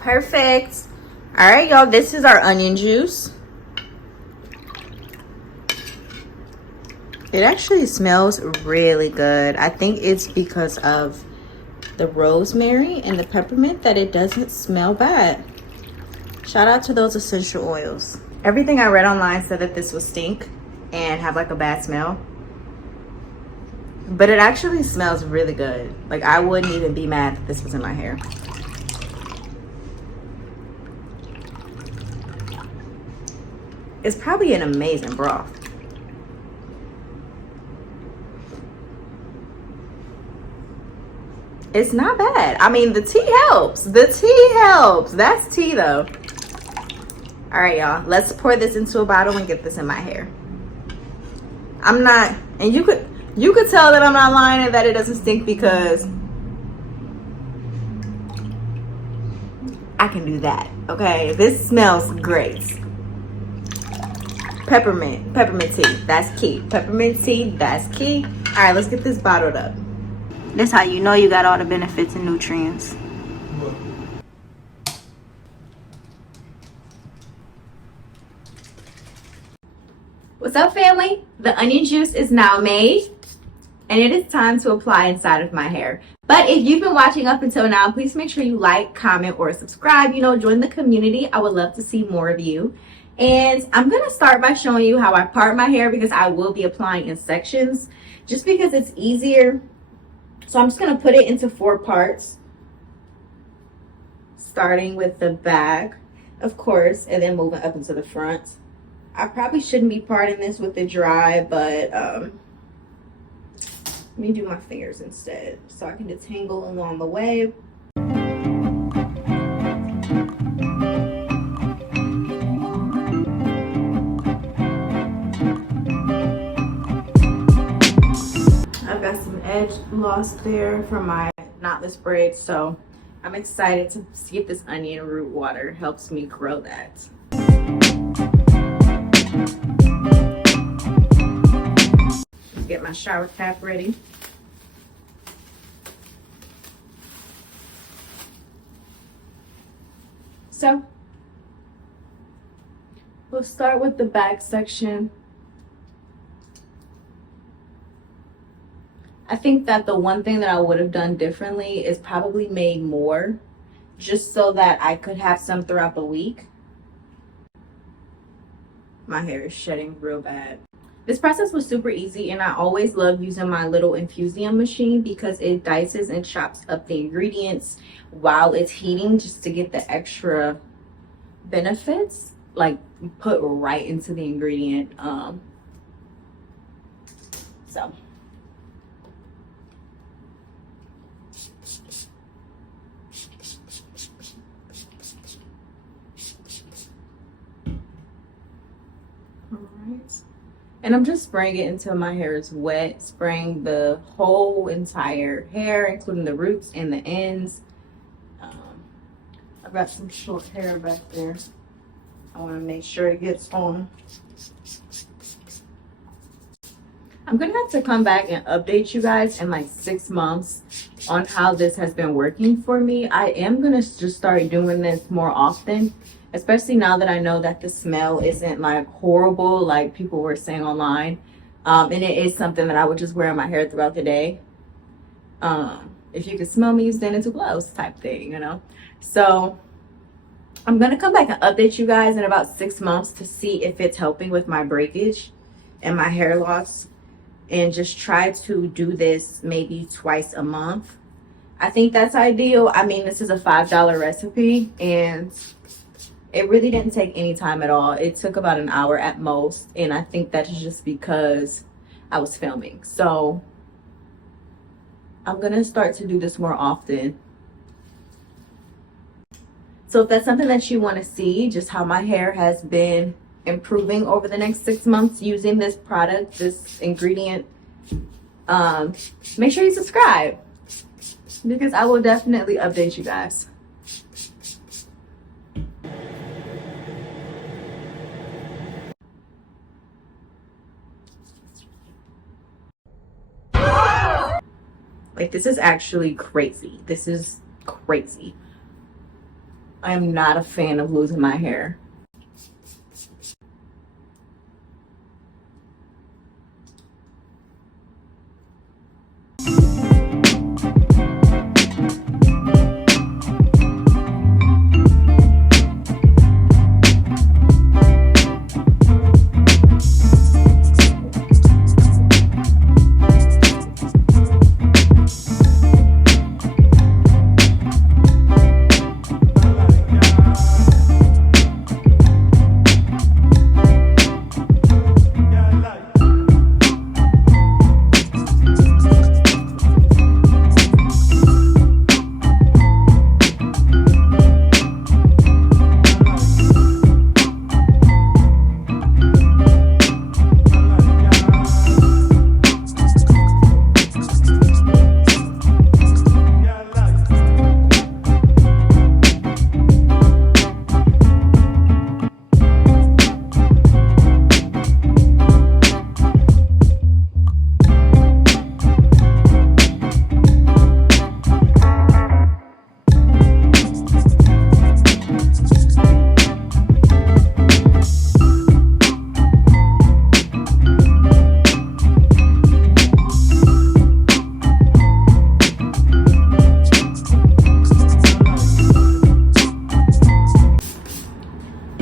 Perfect. All right, y'all, this is our onion juice. It actually smells really good. I think it's because of the rosemary and the peppermint that it doesn't smell bad. Shout out to those essential oils. Everything I read online said that this would stink and have like a bad smell, but it actually smells really good. Like, I wouldn't even be mad that this was in my hair. It's probably an amazing broth. It's not bad. I mean, the tea helps. The tea helps. That's tea though. All right, y'all, let's pour this into a bottle and get this in my hair. I'm not, and you could tell that I'm not lying and that it doesn't stink because I can do that. Okay, this smells great. Peppermint tea, that's key. Peppermint tea, that's key. All right, let's get this bottled up. That's how you know you got all the benefits and nutrients. What's up, family? The onion juice is now made and it is time to apply inside of my hair. But if you've been watching up until now, please make sure you like, comment, or subscribe. You know, join the community. I would love to see more of you. And I'm going to start by showing you how I part my hair because I will be applying in sections just because it's easier. So I'm just going to put it into 4 parts, starting with the back, of course, and then moving up into the front. I probably shouldn't be parting this with the dry, but let me do my fingers instead so I can detangle along the way. I've got some edge lost there from my knotless braids, so I'm excited to see if this onion root water helps me grow that. Let's get my shower cap ready. So we'll start with the back section. I think that the one thing that I would have done differently is probably made more, just so that I could have some throughout the week. My hair is shedding real bad. This process was super easy, and I always love using my little infusion machine because it dices and chops up the ingredients while it's heating, just to get the extra benefits like put right into the ingredient. So and I'm just spraying it until my hair is wet, spraying the whole entire hair, including the roots and the ends. I've got some short hair back there. I want to make sure it gets on. I'm going to have to come back and update you guys in like 6 months on how this has been working for me. I am going to just start doing this more often, especially now that I know that the smell isn't like horrible like people were saying online. And it is something that I would just wear in my hair throughout the day. If you could smell me, you stand into glows type thing, you know. So I'm going to come back and update you guys in about 6 months to see if it's helping with my breakage and my hair loss, and just try to do this maybe twice a month. I think that's ideal. I mean, this is a $5 recipe and it really didn't take any time at all. It took about an hour at most, and I think that's just because I was filming. So I'm gonna start to do this more often. So if that's something that you want to see, just how my hair has been improving over the next 6 months using this product, this ingredient, make sure you subscribe because I will definitely update you guys. Like, this is actually crazy. This is crazy. I am not a fan of losing my hair.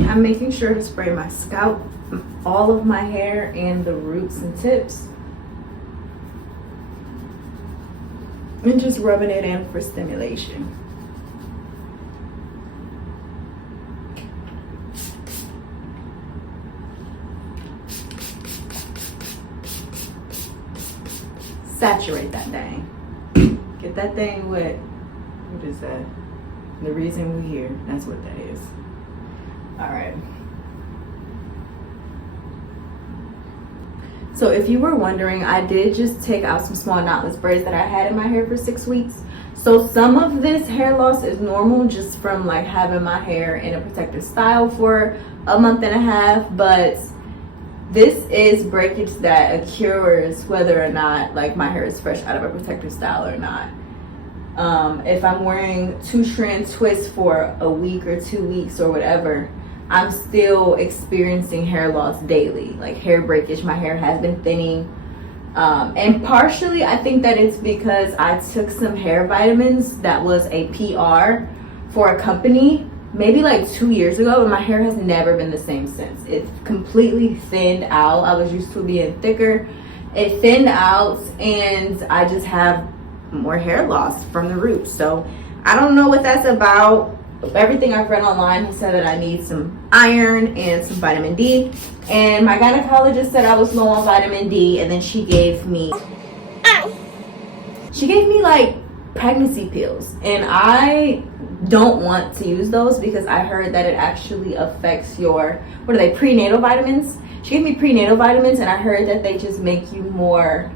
I'm making sure to spray my scalp, all of my hair, and the roots and tips. And just rubbing it in for stimulation. Saturate that thing. Get that thing wet. What is that? The reason we're here. That's what that is. All right. So if you were wondering, I did just take out some small knotless braids that I had in my hair for 6 weeks. So some of this hair loss is normal just from like having my hair in a protective style for a month and a half, but this is breakage that occurs whether or not like my hair is fresh out of a protective style or not. If I'm wearing 2-strand twists for a week or 2 weeks or whatever, I'm still experiencing hair loss daily, like hair breakage. My hair has been thinning. And partially, I think that it's because I took some hair vitamins that was a PR for a company maybe like 2 years ago, and my hair has never been the same since. It's completely thinned out. I was used to being thicker. It thinned out, and I just have more hair loss from the roots. So I don't know what that's about. Everything I've read online has said that I need some iron and some vitamin D, and my gynecologist said I was low on vitamin D, and then she gave me like pregnancy pills, and I don't want to use those because I heard that it actually affects your, what are they, prenatal vitamins. She gave me prenatal vitamins, and I heard that they just make you more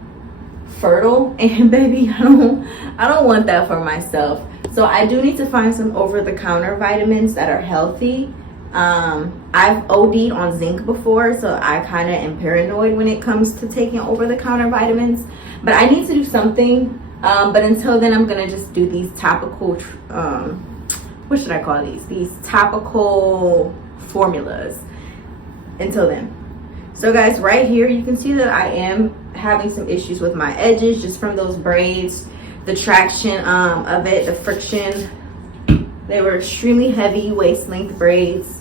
fertile, and baby, I don't want that for myself. So I do need to find some over-the-counter vitamins that are healthy. I've OD'd on zinc before, so I kind of am paranoid when it comes to taking over-the-counter vitamins. But I need to do something. But until then, I'm gonna just do these topical, what should I call these? These topical formulas until then. So guys, right here, you can see that I am having some issues with my edges just from those braids. The traction of it, the friction, they were extremely heavy waist length braids,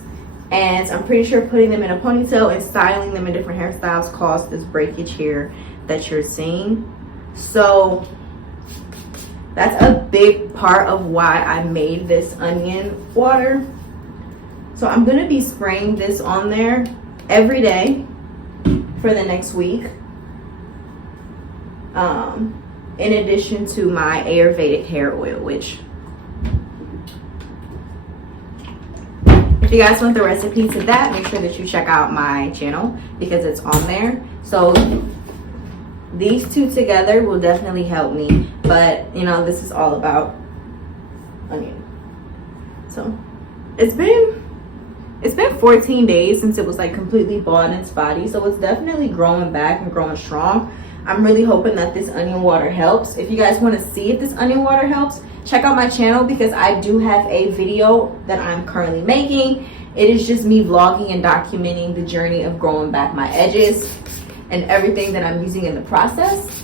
and I'm pretty sure putting them in a ponytail and styling them in different hairstyles caused this breakage here that you're seeing. So that's a big part of why I made this onion water. So I'm gonna be spraying this on there every day for the next week. In addition to my Ayurvedic hair oil, which if you guys want the recipe to that, make sure that you check out my channel because it's on there. So these two together will definitely help me, but you know, this is all about onion. So it's been 14 days since it was like completely bald in its body, so it's definitely growing back and growing strong. I'm really hoping that this onion water helps. If you guys want to see if this onion water helps, check out my channel because I do have a video that I'm currently making. It is just me vlogging and documenting the journey of growing back my edges and everything that I'm using in the process.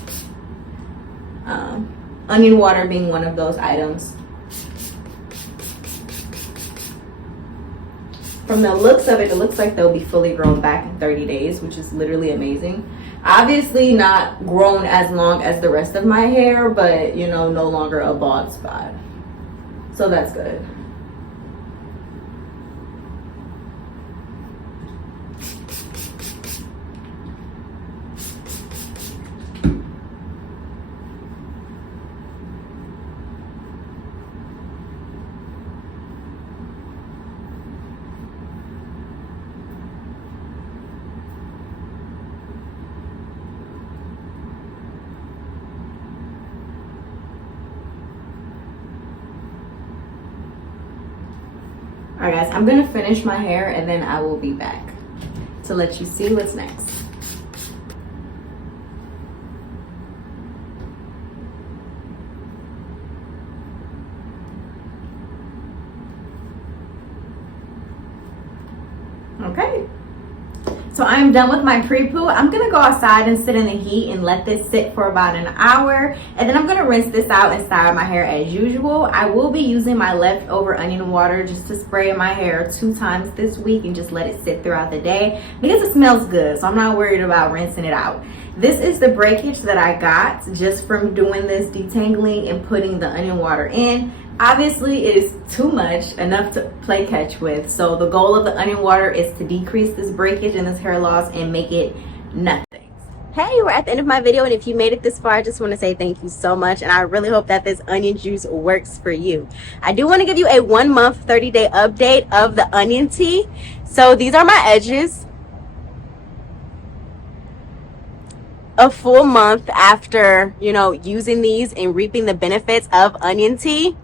Onion water being one of those items. From the looks of it, it looks like they'll be fully grown back in 30 days, which is literally amazing. Obviously not grown as long as the rest of my hair, but you know, no longer a bald spot. So that's good. Alright guys, I'm gonna finish my hair and then I will be back to let you see what's next. Okay. So I am done with my pre-poo. I'm gonna go outside and sit in the heat and let this sit for about an hour. And then I'm gonna rinse this out and style my hair as usual. I will be using my leftover onion water just to spray in my hair 2 times this week and just let it sit throughout the day because it smells good. So I'm not worried about rinsing it out. This is the breakage that I got just from doing this detangling and putting the onion water in. Obviously, it is too much, enough to play catch with. So the goal of the onion water is to decrease this breakage and this hair loss and make it nothing. Hey, we're at the end of my video, and if you made it this far, I just want to say thank you so much, and I really hope that this onion juice works for you. I do want to give you a 1 month, 30-day update of the onion tea. So these are my edges. A full month after, you know, using these and reaping the benefits of onion tea.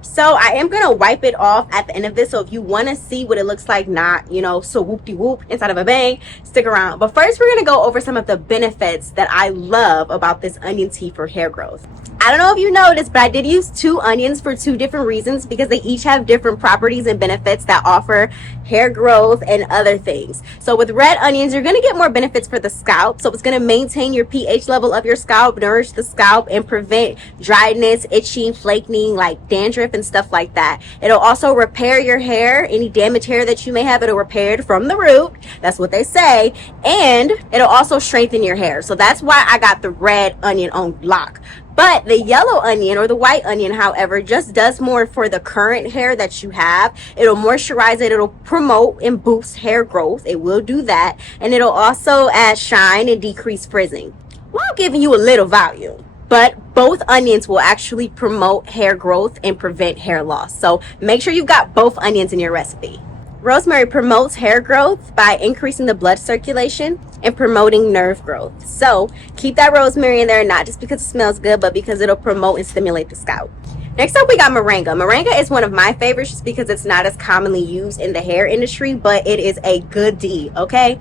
So I am going to wipe it off at the end of this. So if you want to see what it looks like, not, you know, so whoop-de-whoop inside of a bang, stick around. But first, we're going to go over some of the benefits that I love about this onion tea for hair growth. I don't know if you noticed, but I did use 2 onions for 2 different reasons because they each have different properties and benefits that offer hair growth and other things. So with red onions, you're going to get more benefits for the scalp. So it's going to maintain your pH level of your scalp, nourish the scalp, and prevent dryness, itching, flaking, like dandruff and stuff like that. It'll also repair your hair. Any damaged hair that you may have, it'll repair it from the root. That's what they say. And it'll also strengthen your hair. So that's why I got the red onion on lock. But the yellow onion or the white onion, however, just does more for the current hair that you have. It'll moisturize it. It'll promote and boost hair growth. It will do that. And it'll also add shine and decrease frizzing while giving you a little volume. But both onions will actually promote hair growth and prevent hair loss. So make sure you've got both onions in your recipe. Rosemary promotes hair growth by increasing the blood circulation and promoting nerve growth. So keep that rosemary in there, not just because it smells good, but because it'll promote and stimulate the scalp. Next up, we got moringa. Moringa is one of my favorites just because it's not as commonly used in the hair industry, but it is a goodie, okay?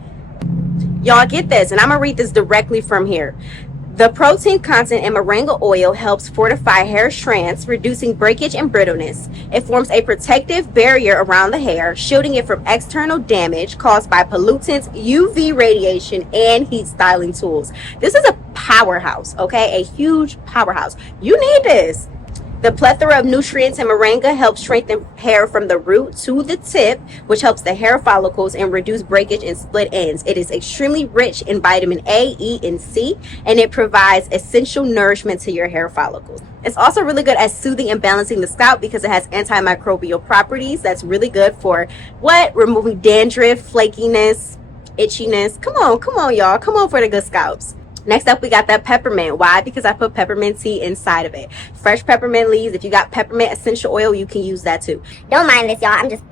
Y'all get this, and I'm gonna read this directly from here. The protein content in moringa oil helps fortify hair strands, reducing breakage and brittleness. It forms a protective barrier around the hair, shielding it from external damage caused by pollutants, UV radiation, and heat styling tools. This is a powerhouse, okay? A huge powerhouse. You need this. The plethora of nutrients in moringa helps strengthen hair from the root to the tip, which helps the hair follicles and reduce breakage and split ends. It is extremely rich in vitamin A, E, and C, and it provides essential nourishment to your hair follicles. It's also really good at soothing and balancing the scalp because it has antimicrobial properties. That's really good for what? Removing dandruff, flakiness, itchiness. Come on, y'all. Come on for the good scalps. Next up, we got that peppermint. Why? Because I put peppermint tea inside of it. Fresh peppermint leaves. If you got peppermint essential oil, you can use that too. Don't mind this, y'all. I'm just...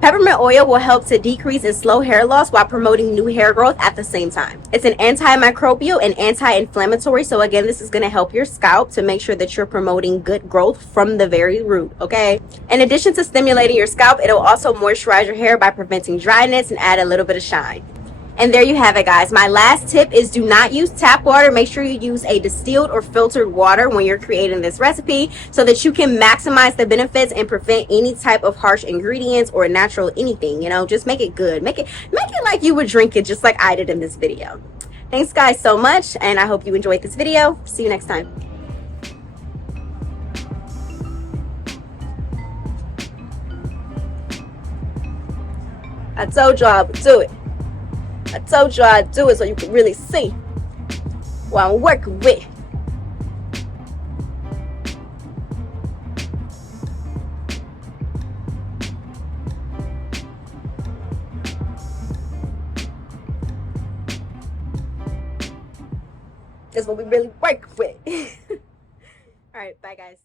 Peppermint oil will help to decrease and slow hair loss while promoting new hair growth at the same time. It's an antimicrobial and anti-inflammatory. So again, this is going to help your scalp to make sure that you're promoting good growth from the very root, okay? In addition to stimulating your scalp, it'll also moisturize your hair by preventing dryness and add a little bit of shine. And there you have it, guys. My last tip is do not use tap water. Make sure you use a distilled or filtered water when you're creating this recipe so that you can maximize the benefits and prevent any type of harsh ingredients or natural anything. You know, just make it good. Make it like you would drink it, just like I did in this video. Thanks, guys, so much, and I hope you enjoyed this video. See you next time. I told y'all I would do it. I told you I'd do it so you can really see what I'm working with. That's what we really work with. All right, bye guys.